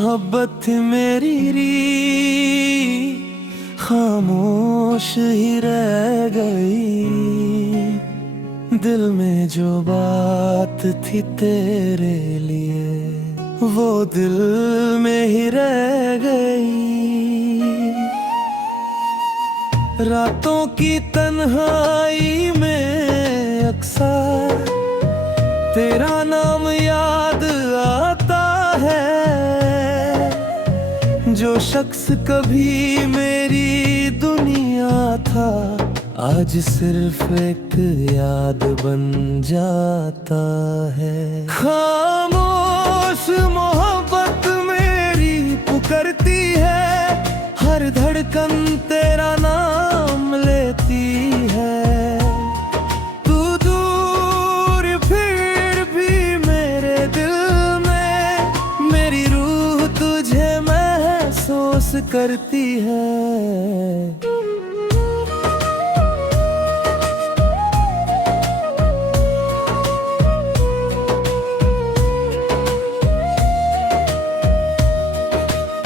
मोहब्बत थी मेरी खामोश ही रह गई। दिल में जो बात थी तेरे लिए वो दिल में ही रह गई। रातों की तन्हाई में अक्सर तेरा नाम याद आता है। जो शख्स कभी मेरी दुनिया था आज सिर्फ एक याद बन जाता है। खामोश मोहब्बत मेरी पुकारती है, हर धड़कन तेरा नाम लेती है। तू दूर फिर भी मेरे दिल में मेरी रूह तुझे महसूस करती है।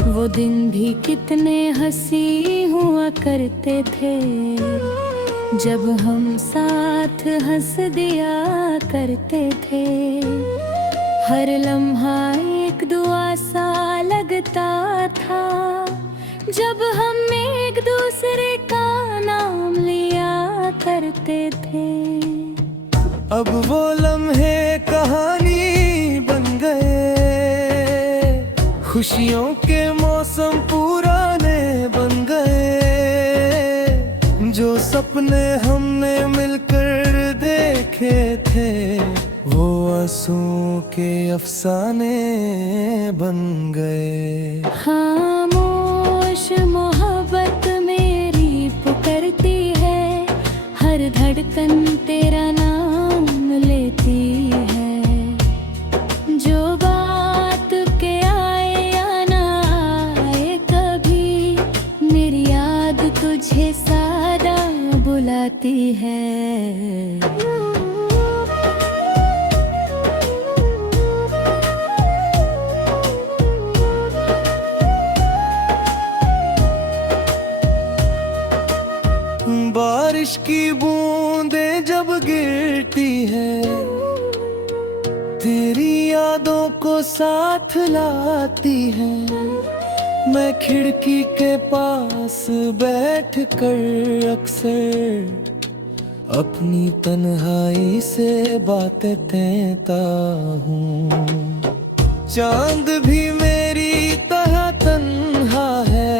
वो दिन भी कितने हंसी हुआ करते थे, जब हम साथ हंस दिया करते थे। हर लम्हा एक दुआ सा लगता था, जब हम एक दूसरे का नाम लिया करते थे। अब वो लम्हे कहानी बन गए, खुशियों के मौसम पुराने बन गए। जो सपने हमने मिलकर देखे थे वो आंसुओं के अफसाने बन गए। खामोश मोहब्बत मेरी पुकारती है, हर धड़कन तेरा नाम लेती है। जो बात के आए या ना आए कभी, मेरी याद तुझे सादा बुलाती है। बारिश की बूंदें जब गिरती है तेरी यादों को साथ लाती है। मैं खिड़की के पास बैठकर अक्सर अपनी तन्हाई से बातें कहता हूँ। चांद भी मेरी तरह तन्हा है,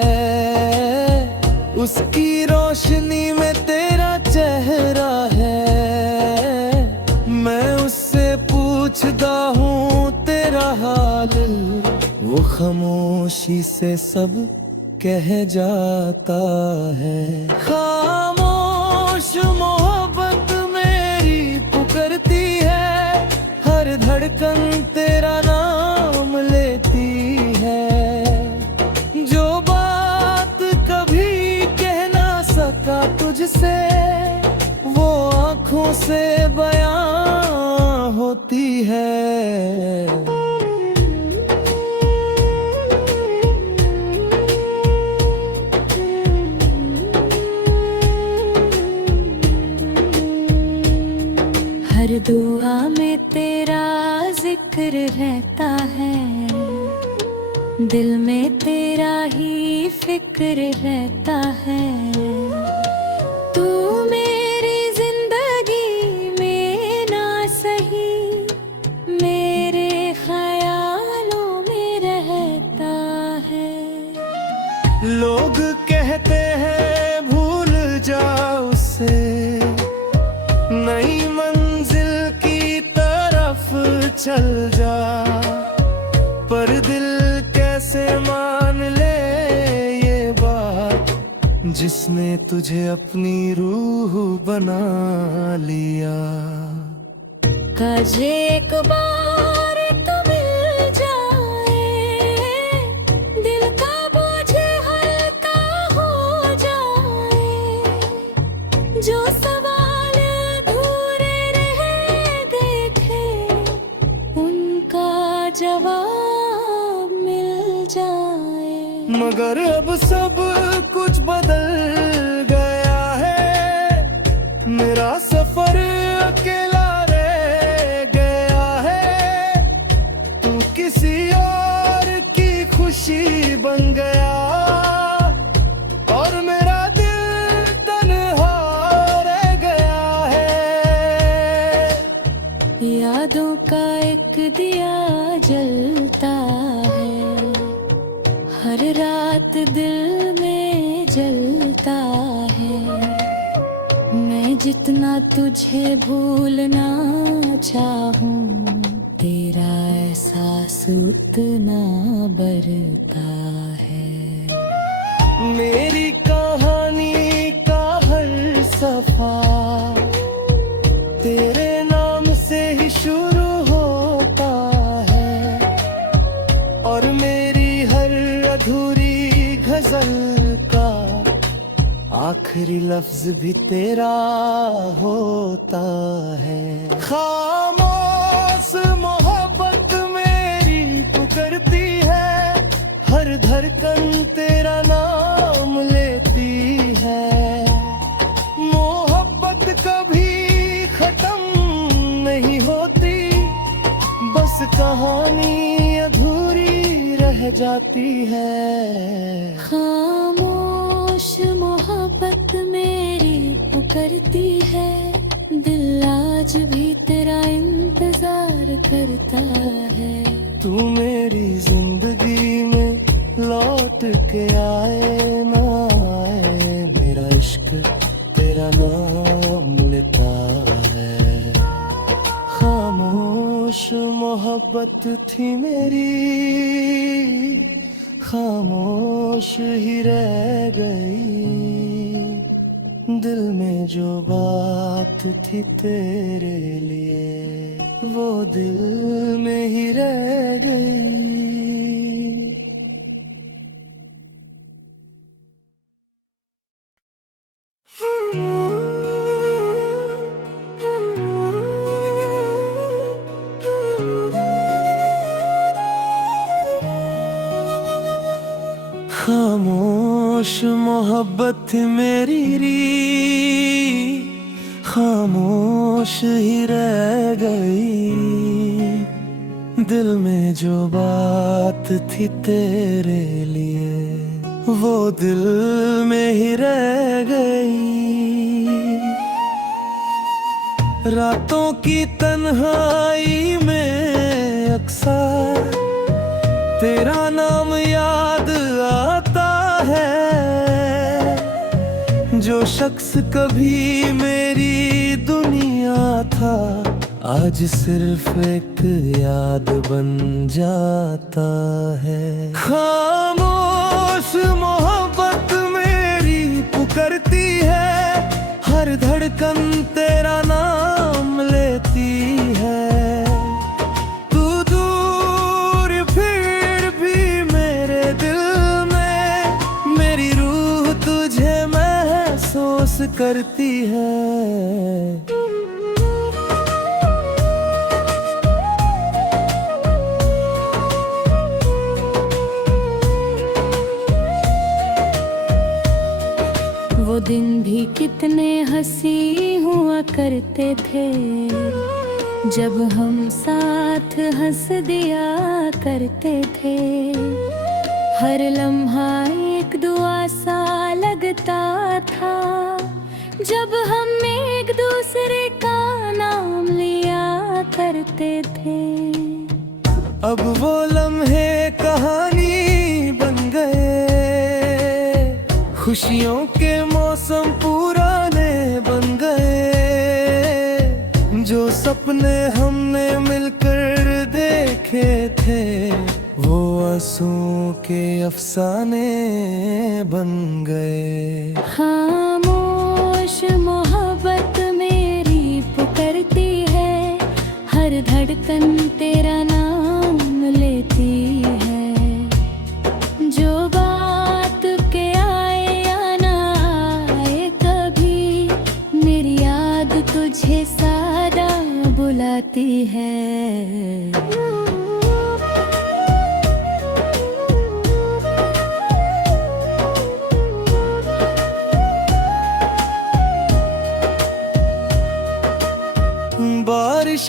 उसकी रोशनी में तेरा चेहरा है। मैं उससे पूछता हूँ तेरा हाल, वो खामोशी से सब कह जाता है। खामोश मोहब्बत मेरी पुकारती है, हर धड़कन तेरा नाम लेती है। जो बात कभी कह ना सका तुझसे वो आँखों से बयां होती है। हर दुआ में तेरा जिक्र रहता है, दिल में तेरा ही फिक्र रहता है। तू मेरी जिंदगी में ना सही मेरे ख्यालों में रहता है। लोग कहते हैं भूल जा उसे, नई मंजिल की तरफ चल जा। पर दिल कैसे मान ले ये बात, जिसने तुझे अपनी रूह बना लिया। काजे एक बार तो मिल जाए, दिल का बोझ हल्का हो जाए। जो सवाल अधूरे रह देखे उनका जवाब मिल मगर अब सब कुछ बदल गया है। मेरा सफर अकेला रह गया है। तू किसी और की खुशी बन गया और मेरा दिल तन्हा रह गया है। यादों का एक दिया जलता है, हर रात दिल में जलता है। मैं जितना तुझे भूलना चाहूं, तेरा एहसास उतना बढ़ता है। मेरी कहानी का हर सफा तेरे नाम से ही शुरू होता है और मेरी हर अधूरी गजल का आखिरी लफ्ज भी तेरा होता है। खामोश मोहब्बत मेरी पुकारती है, हर धड़कन तेरा नाम लेती है। मोहब्बत कभी खत्म नहीं होती, बस कहानी अधूरी रह जाती है। खामोश मोहब्बत मेरी पुकारती है, दिल आज भी तेरा इंतजार करता है। तू मेरी जिंदगी में लौट के आए ना आए, मेरा इश्क तेरा नाम लेता है। खामोश मोहब्बत थी मेरी, खामोश ही रह गई। दिल में जो बात थी तेरे लिए, वो दिल में ही रह गई। खामोश मोहब्बत मेरी खामोश ही रह गई। दिल में जो बात थी तेरे लिए, वो दिल में ही रह गई। रातों की तन्हाई में अक्सर तेरा नाम याद आता है। जो शख्स कभी मेरी दुनिया था, आज सिर्फ एक याद बन जाता है। खामोश मोहब्बत मेरी पुकारती है, हर धड़कन तेरा नाम लेती है। तू दूर फिर भी मेरे दिल में, मेरी रूह तुझे महसूस करती है। वो दिन भी कितने हंसी हुआ करते थे, जब हम साथ हंस दिया करते थे। हर लम्हा एक दुआ सा लगता था, जब हम एक दूसरे का नाम लिया करते थे। अब वो लम्हे कहानी बन गए, खुशियों के मौसम पुराने बन गए। जो सपने हमने मिलकर देखे थे, वो आंसुओं के अफसाने बन गए। खामोश मोहब्बत मेरी पुकारती है, हर धड़कन तेरा नाम लेती है। जो बात के आए या ना आए कभी, मेरी याद तुझे सादा बुलाती है।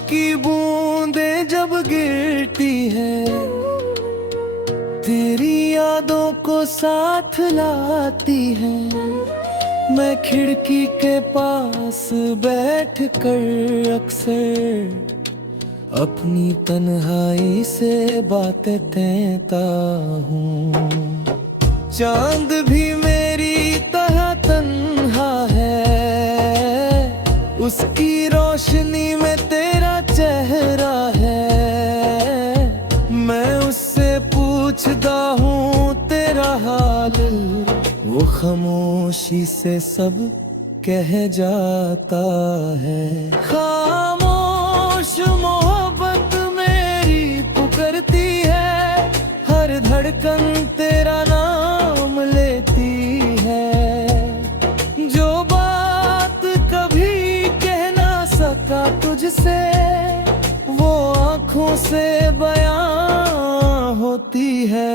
की बूंदें जब गिरती है, तेरी यादों को साथ लाती है। मैं खिड़की के पास बैठ कर अक्सर अपनी तन्हाई से बातें कहता हूँ। चांद भी मेरी तरह तन्हा है, उसकी रोशनी में तेरा चेहरा है। मैं उससे पूछता हूँ तेरा हाल, वो खामोशी से सब कह जाता है। खामोश मोहब्बत मेरी पुकारती है, हर धड़कन तेरा नाम लेती है। जो बात कभी कह ना सका तुझसे, वो आँखों से बयां होती है।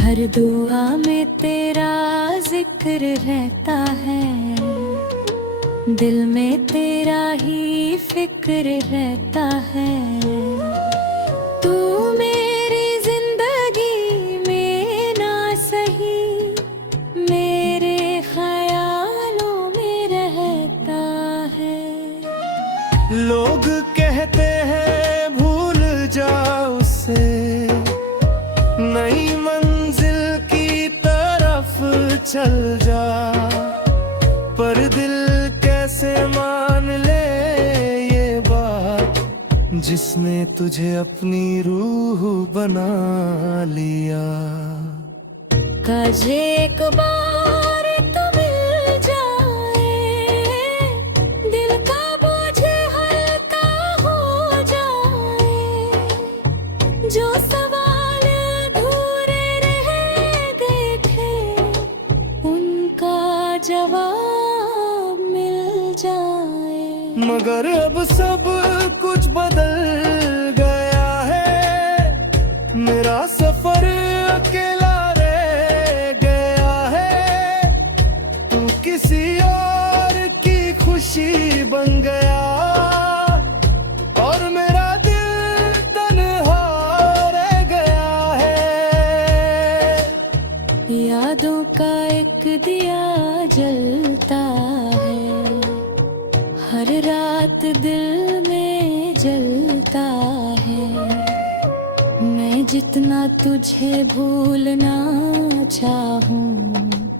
हर दुआ में तेरा जिक्र रहता है, दिल में तेरा ही फिक्र रहता है। तू मेरी जिंदगी में ना सही, मेरे ख्यालों में रहता है। लोग कहते हैं भूल जा उसे, नई मंजिल की तरफ चल जा। पर दिल कैसे मान ले ये बात, जिसने तुझे अपनी रूह बना लिया। काश एक बार तो मिल जाए, दिल का बोझ हल्का हो जाए। जो सवाल अधूरे रह गए थे, उनका जवाब मिल जाए। मगर अब सब कुछ बदल गया है, मेरा सफर अकेला रह गया है। तू किसी और की खुशी बन गया, और मेरा दिल तन्हा रह गया है। यादों का एक दिया जलता है, हर रात दिल में जलता है। मैं जितना तुझे भूलना चाहूं,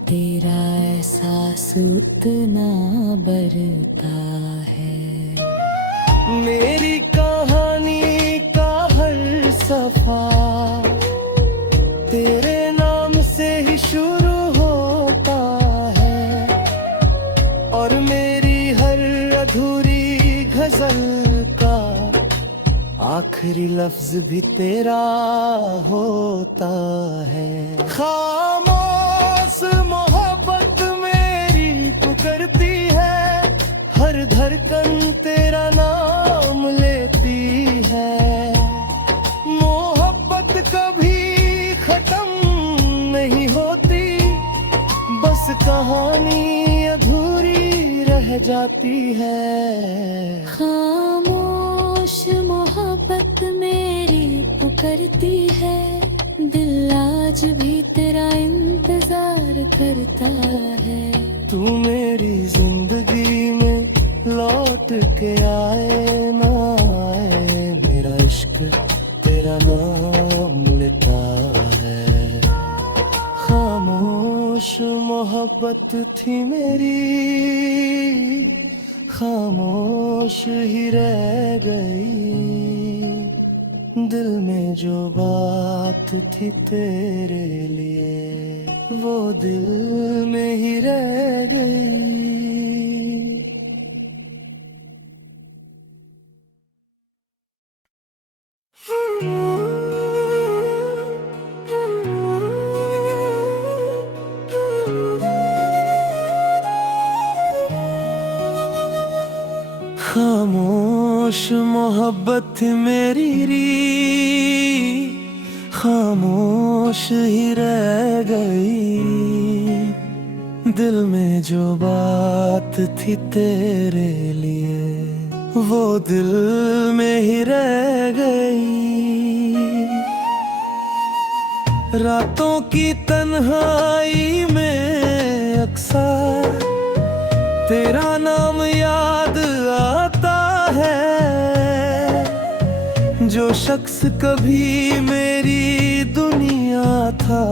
तेरा एहसास उतना बढ़ता है। मेरी कहानी का हर सफा तेरे नाम से ही शुरू होता है, और मेरी हर अधूरी गजल का आखिरी लफ्ज भी तेरा होता है। खामोश मोहब्बत मेरी पुकारती है, हर धड़कन तेरा नाम लेती है। मोहब्बत कभी खत्म नहीं होती, बस कहानी अधूरी रह जाती है। खामोश मोहब्बत मेरी पुकारती है, दिल आज भी तेरा इंतजार करता है। तू मेरी जिंदगी में लौट के आए ना आए, मेरा इश्क तेरा नाम लेता है। खामोश मोहब्बत थी मेरी, खामोश ही रह गई। दिल में जो बात थी तेरे लिए, वो दिल में ही रह गई। खामोश खामोश मोहब्बत थी मेरी री, खामोश ही रह गई। दिल में जो बात थी तेरे लिए, वो दिल में ही रह गई। रातों की तन्हाई में अक्सर तेरा नाम याद आता है। जो शख्स कभी मेरी दुनिया था,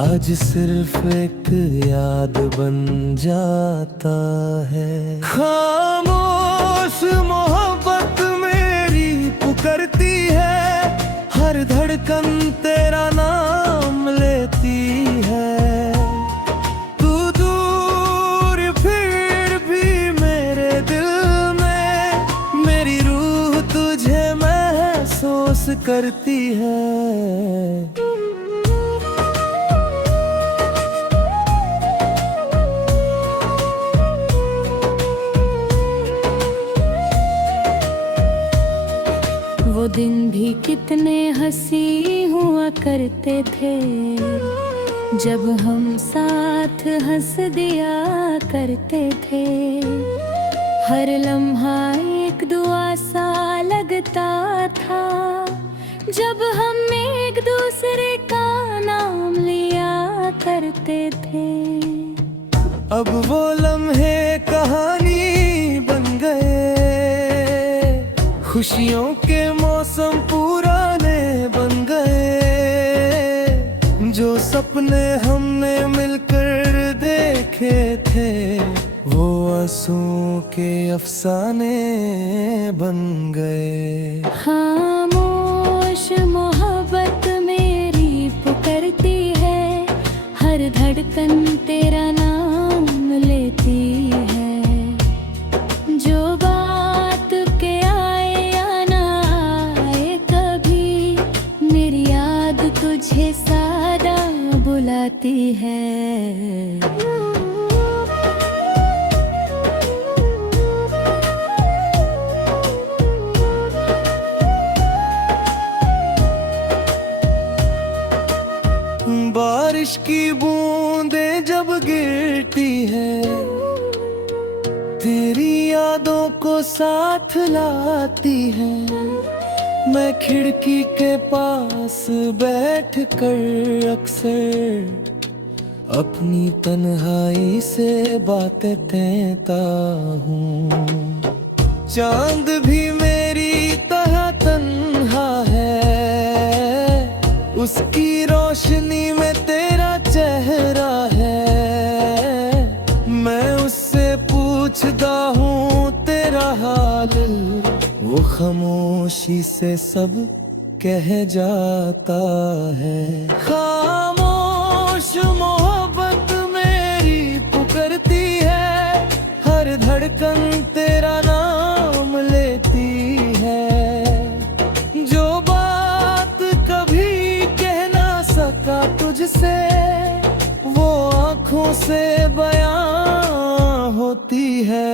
आज सिर्फ एक याद बन जाता है। खामोश मोहब्बत मेरी पुकारती है, हर धड़कन तेरा नाम लेती है। तू दूर फिर भी मेरे दिल में, मेरी रूह तुझे महसूस करती है। वो दिन भी कितने हंसी हुआ करते थे, जब हम साथ हंस दिया करते थे। हर लम्हा एक दुआ सा लगता था, जब हम एक दूसरे का नाम लिया करते थे। अब वो लम्हे कहानी बन गए, खुशियों के मौसम पुराने बन गए। जो सपने हमने मिलकर देखे थे, वो आंसुओं के अफसाने बन गए। खामोश मोहब्बत मेरी पुकारती है, हर धड़कन तेरा नाम लेती है। जो बात के आए या ना आए कभी, मेरी याद तुझे सादा बुलाती है। बारिश की बूंदें जब गिरती है, तेरी यादों को साथ लाती है। मैं खिड़की के पास बैठकर अक्सर अपनी तन्हाई से बातें कहता हूँ। चांद भी मेरी तरह तन्हा है, उसकी रोशनी में तेरा चेहरा है। मैं उससे पूछता हूँ तेरा हाल, वो खामोशी से सब कह जाता है। खामोश मोहब्बत मेरी पुकारती है, हर धड़कन तेरा नाम लेती है। जो बात कभी कह ना सका तुझसे, वो आँखों से बयां होती है।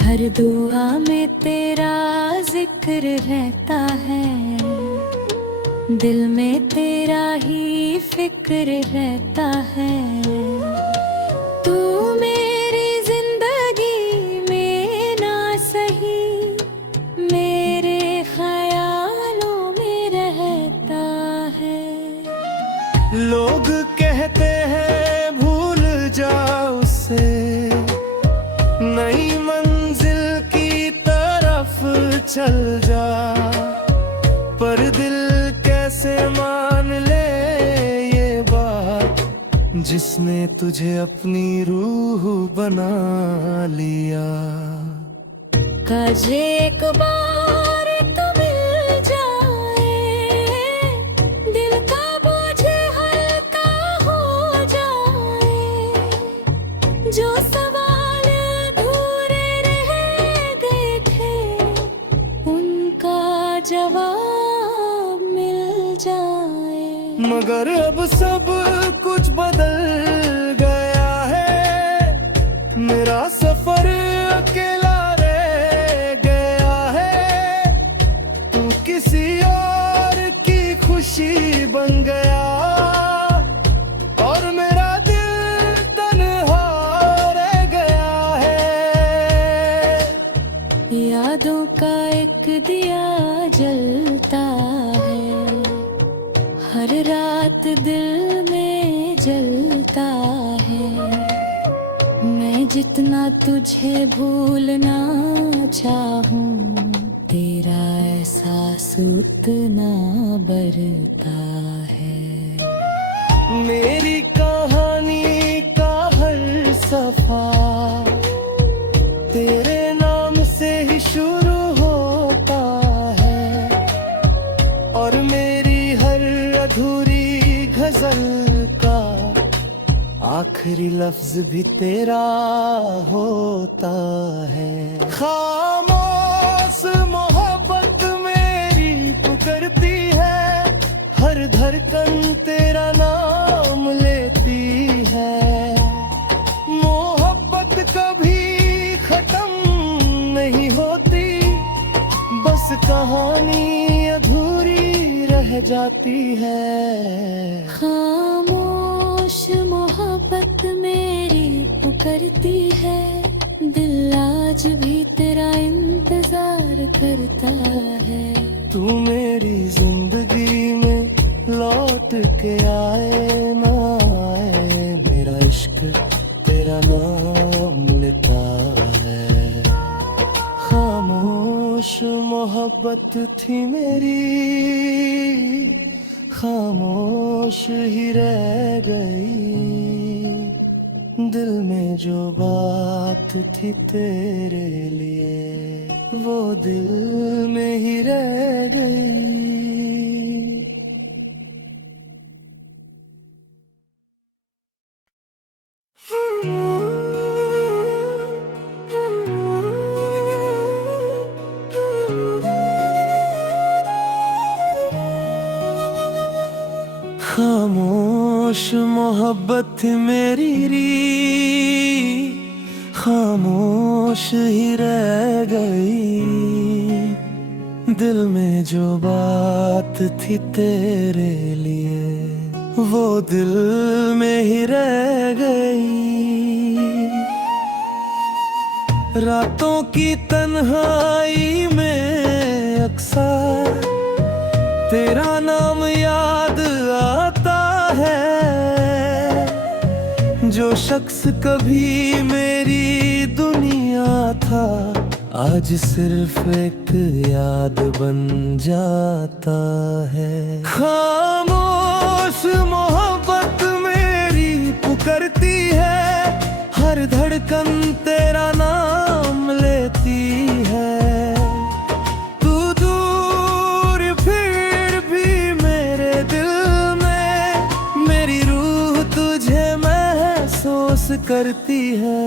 हर दुआ में तेरा जिक्र रहता है, दिल में तेरा ही फिक्र रहता है। तू मेरी जिंदगी में ना सही, मेरे ख्यालों में रहता है। लोग कहते हैं भूल जा उसे, नई मंजिल की तरफ चल जा। पर दिल कैसे मान ले ये बात, जिसने तुझे अपनी रूह बना लिया। काश एक बार तो मिल जाए, दिल का बोझ हल्का हो जाए। जो सवाल अधूरे रह गए थे, उनका जवाब मगर अब सब कुछ बदल गया है। मेरा सफर अकेला रह गया है। तू किसी और की खुशी बन गया और मेरा दिल तन्हा रह गया है। यादों का एक दिया जलता है, हर रात दिल में जलता है। मैं जितना तुझे भूलना चाहूं, तेरा एहसास उतना बढ़ता है। मेरी कहानी का हर सफा तेरे नाम से ही शुरू होता है और मेरी हर अधूरी गजल का आखिरी लफ्ज भी तेरा होता है। खामोश मोहब्बत मेरी पुकारती है, हर धड़कन तेरा नाम लेती है। मोहब्बत कभी खत्म नहीं होती, बस कहानी अधूरी रह जाती है। खामोश मोहब्बत मेरी पुकारती है, दिल आज भी तेरा इंतजार करता है। तू मेरी जिंदगी में लौट के आए ना आए, मेरा इश्क तेरा नाम लेता है। खामोश मोहब्बत थी मेरी, खामोश ही रह गई। दिल में जो बात थी तेरे लिए, वो दिल में ही रह गई। खामोश मोहब्बत मेरी खामोश ही रह गई। दिल में जो बात थी तेरे लिए, वो दिल में ही रह गई। रातों की तन्हाई में अक्सर तेरा नाम याद आता है। जो शख्स कभी मेरी दुनिया था, आज सिर्फ एक याद बन जाता है। खामोश मोहब्बत मेरी पुकारती है, हर धड़कन तेरा नाम लेती है। करती है।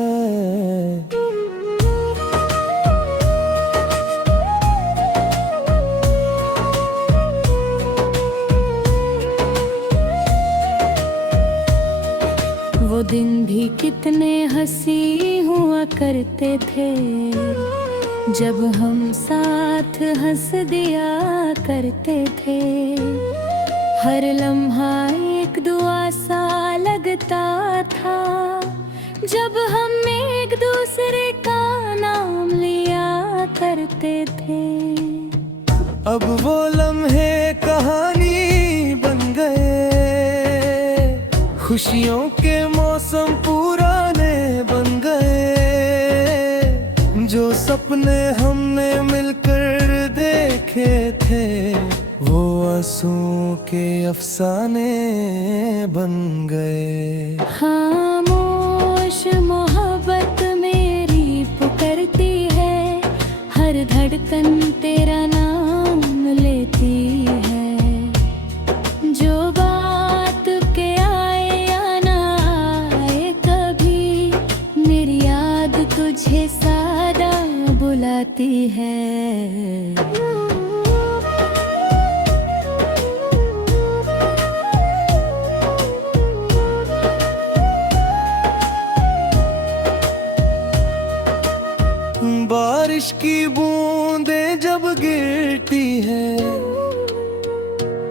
वो दिन भी कितने हंसी हुआ करते थे, जब हम साथ हंस दिया करते थे। हर लम्हा एक दुआ सा लगता था, जब हम एक दूसरे का नाम लिया करते थे। अब वो लम्हे कहानी बन गए, खुशियों के मौसम पुराने बन गए। जो सपने हमने मिलकर देखे थे, वो आंसुओं के अफसाने बन गए। खामोश मोहब्बत मेरी पुकारती है, हर धड़कन तेरा नाम लेती है। जो बात के आए या ना आए, कभी मेरी याद तुझे सादा बुलाती है। बारिश की बूंदें जब गिरती है,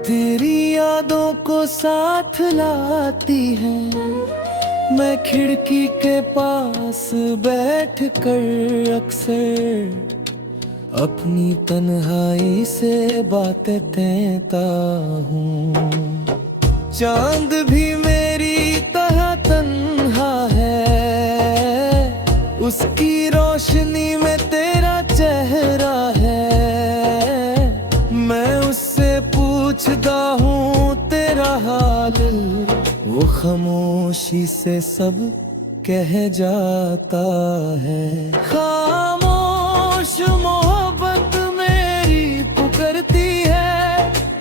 तेरी यादों को साथ लाती है। मैं खिड़की के पास बैठ कर अक्सर अपनी तन्हाई से बातें कहता हूँ। चांद भी मेरी तरह तन्हा है, उसकी रोशनी में तेरा चेहरा है। मैं उससे पूछता हूँ तेरा हाल, वो खामोशी से सब कह जाता है। खामोश मोहब्बत मेरी पुकारती है,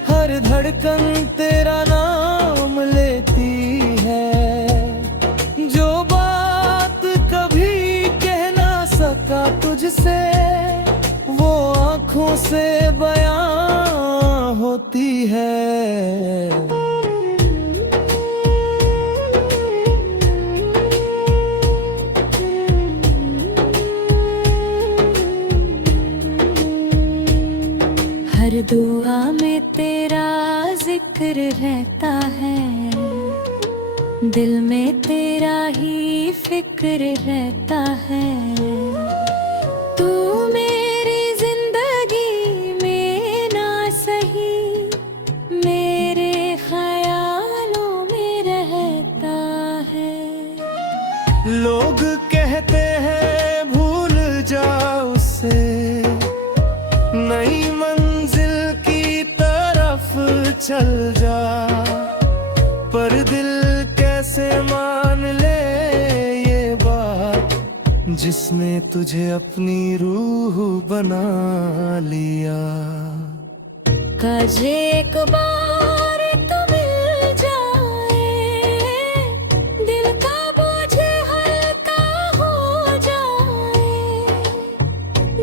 हर धड़कन तेरा नाम लेती है। जो बात कभी कह ना सका तुझसे, वो आँखों से बयां होती है। हर दुआ में तेरा जिक्र रहता है, दिल में तेरा ही फिक्र रहता है। तू मेरी जिंदगी में ना सही, मेरे ख्यालों में रहता है। लोग कहते हैं भूल जाओ उसे, नई मंजिल की तरफ चल जा। पर दिल कैसे मान ले ये बात, जिसने तुझे अपनी रूह बना लिया। काश एक बार तो मिल जाए, दिल का बोझ हल्का हो जाए।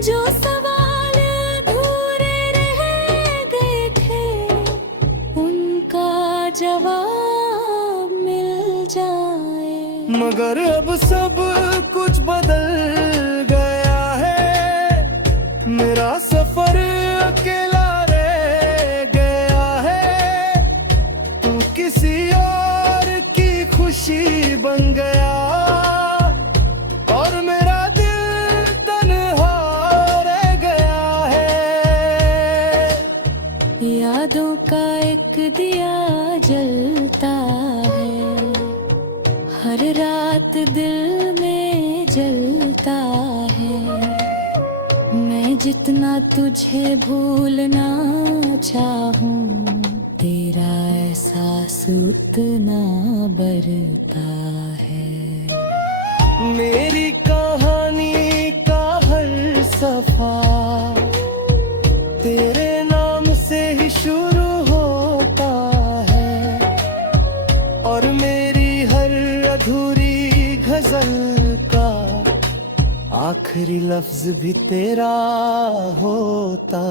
जो सवाल अधूरे रह गए थे, उनका जवाब मिल जाए। मगर अब सब कुछ बदल गया है, मेरा सफर अकेला रह गया है। तू किसी और की खुशी बन गया, और मेरा दिल तन्हा रह गया है। यादों का एक दिया जलता है, हर रात दिल में जलता है। मैं जितना तुझे भूलना चाहूं, तेरा एहसास उतना बढ़ता है। मेरी कहानी का हर सफा तेरे नाम से ही शुरू होता है, और मेरी हर अधूरी गजल का आखिरी लफ्ज भी तेरा होता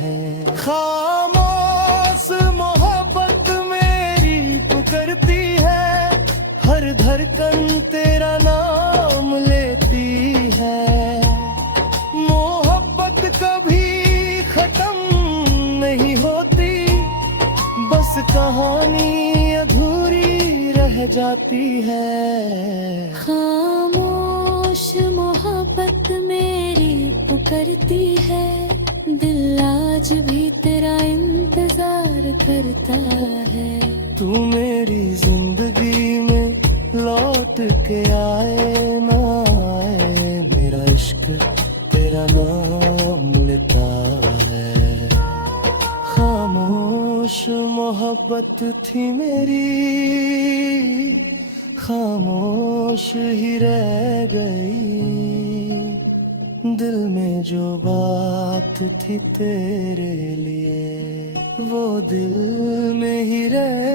है। खामोश मोहब्बत मेरी पुकारती है, हर धड़कन तेरा नाम लेती है। मोहब्बत कभी खत्म नहीं होती, बस कहानी अधूरी रह जाती है। खामोश मोहब्बत मेरी पुकारती है, दिल आज भी तेरा इंतजार करता है। तू मेरी जिंदगी में लौट के आए ना आए, मेरा इश्क तेरा नाम लेता है। खामोश मोहब्बत थी मेरी, खामोश ही रह गई। दिल में जो बात थी तेरे लिए, वो दिल में ही रह